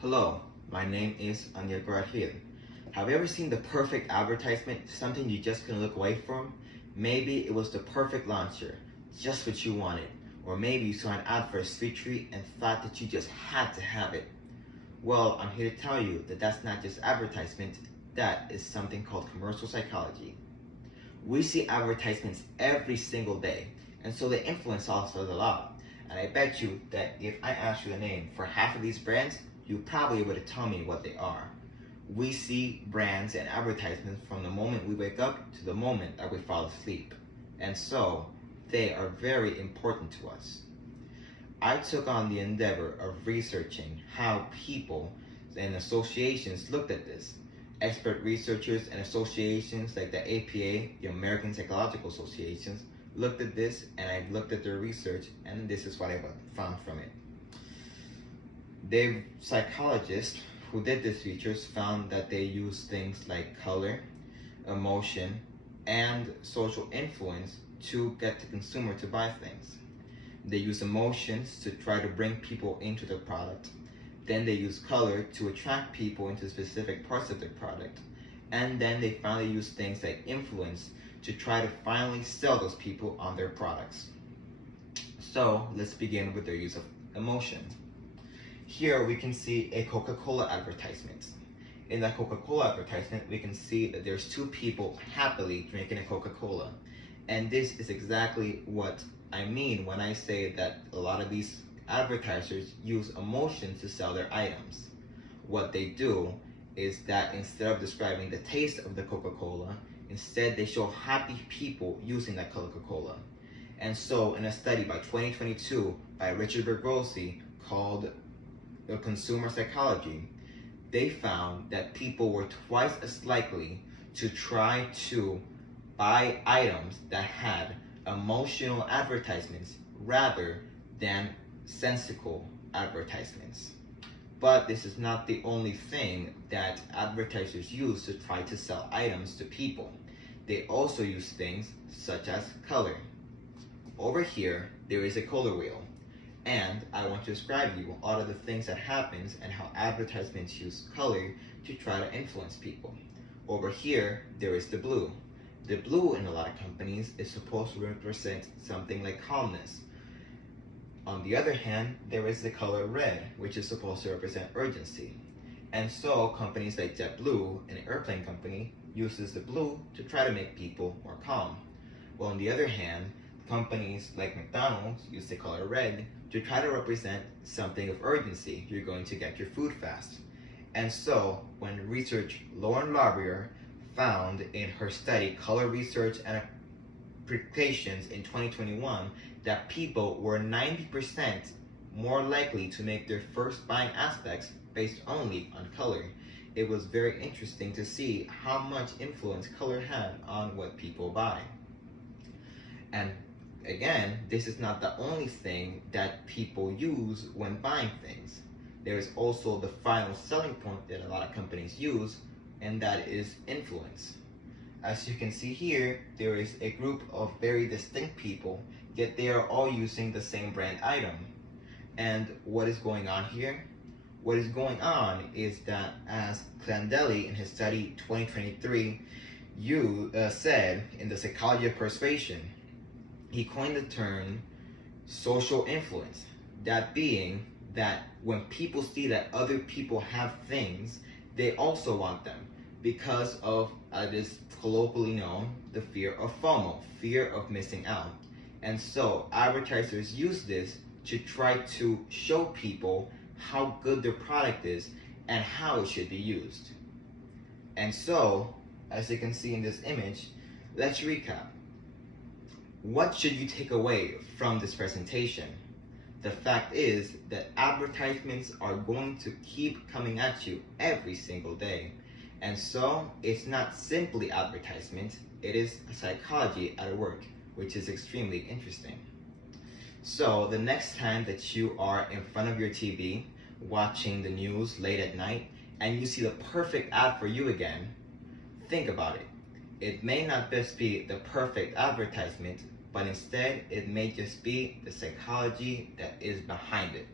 Hello, my name is Anya Garahil. Have you ever seen the perfect advertisement, something you just couldn't look away from? Maybe it was the perfect launcher, just what you wanted. Or maybe you saw an ad for a sweet treat and thought that you just had to have it. Well, I'm here to tell you that that's not just advertisement, that is something called commercial psychology. We see advertisements every single day, and so they influence us a lot. And I bet you that if I ask you the name for half of these brands, you'll probably be able to tell me what they are. We see brands and advertisements from the moment we wake up to the moment that we fall asleep. And so, they are very important to us. I took on the endeavor of researching how people and associations looked at this. Expert researchers and associations like the APA, the American Psychological Associations, looked at this, and I looked at their research, and this is what I found from it. The psychologists who did this research found that they used things like color, emotion, and social influence to get the consumer to buy things. They use emotions to try to bring people into the product. Then they use color to attract people into specific parts of the product. And then they finally use things like influence to try to finally sell those people on their products. So let's begin with their use of emotion. Here we can see a Coca-Cola advertisement. In that Coca-Cola advertisement, we can see that there's two people happily drinking a Coca-Cola. And this is exactly what I mean when I say that a lot of these advertisers use emotion to sell their items. What they do is that instead of describing the taste of the Coca-Cola, instead they show happy people using that Coca-Cola. And so in a study by 2022 by Richard Bergossi called Consumer Psychology, they found that people were twice as likely to try to buy items that had emotional advertisements rather than sensical advertisements. But this is not the only thing that advertisers use to try to sell items to people. They also use things such as color. Over here, there is a color wheel. And I want to describe to you all of the things that happens and how advertisements use color to try to influence people. Over here, there is the blue. The blue in a lot of companies is supposed to represent something like calmness. On the other hand, there is the color red, which is supposed to represent urgency. And so companies like JetBlue, an airplane company, uses the blue to try to make people more calm. Well, on the other hand, companies like McDonald's use the color red to try to represent something of urgency. You're going to get your food fast. And so, when research Lauren Labrier found in her study Color Research and Applications in 2021 that people were 90% more likely to make their first buying aspects based only on color. It was very interesting to see how much influence color had on what people buy. And again, this is not the only thing that people use when buying things. There is also the final selling point that a lot of companies use, and that is influence. As you can see here, there is a group of very distinct people, yet they are all using the same brand item. And what is going on here? What is going on is that, as Clandelli in his study 2023 said in The Psychology of Persuasion, he coined the term social influence. That being that when people see that other people have things, they also want them because of, it is colloquially known, the fear of FOMO, fear of missing out. And so advertisers use this to try to show people how good their product is and how it should be used. And so, as you can see in this image, let's recap. What should you take away from this presentation? The fact is that advertisements are going to keep coming at you every single day. And so, it's not simply advertisement, it is psychology at work, which is extremely interesting. So, the next time that you are in front of your TV, watching the news late at night, and you see the perfect ad for you again, think about it. It may not just be the perfect advertisement, but instead it may just be the psychology that is behind it.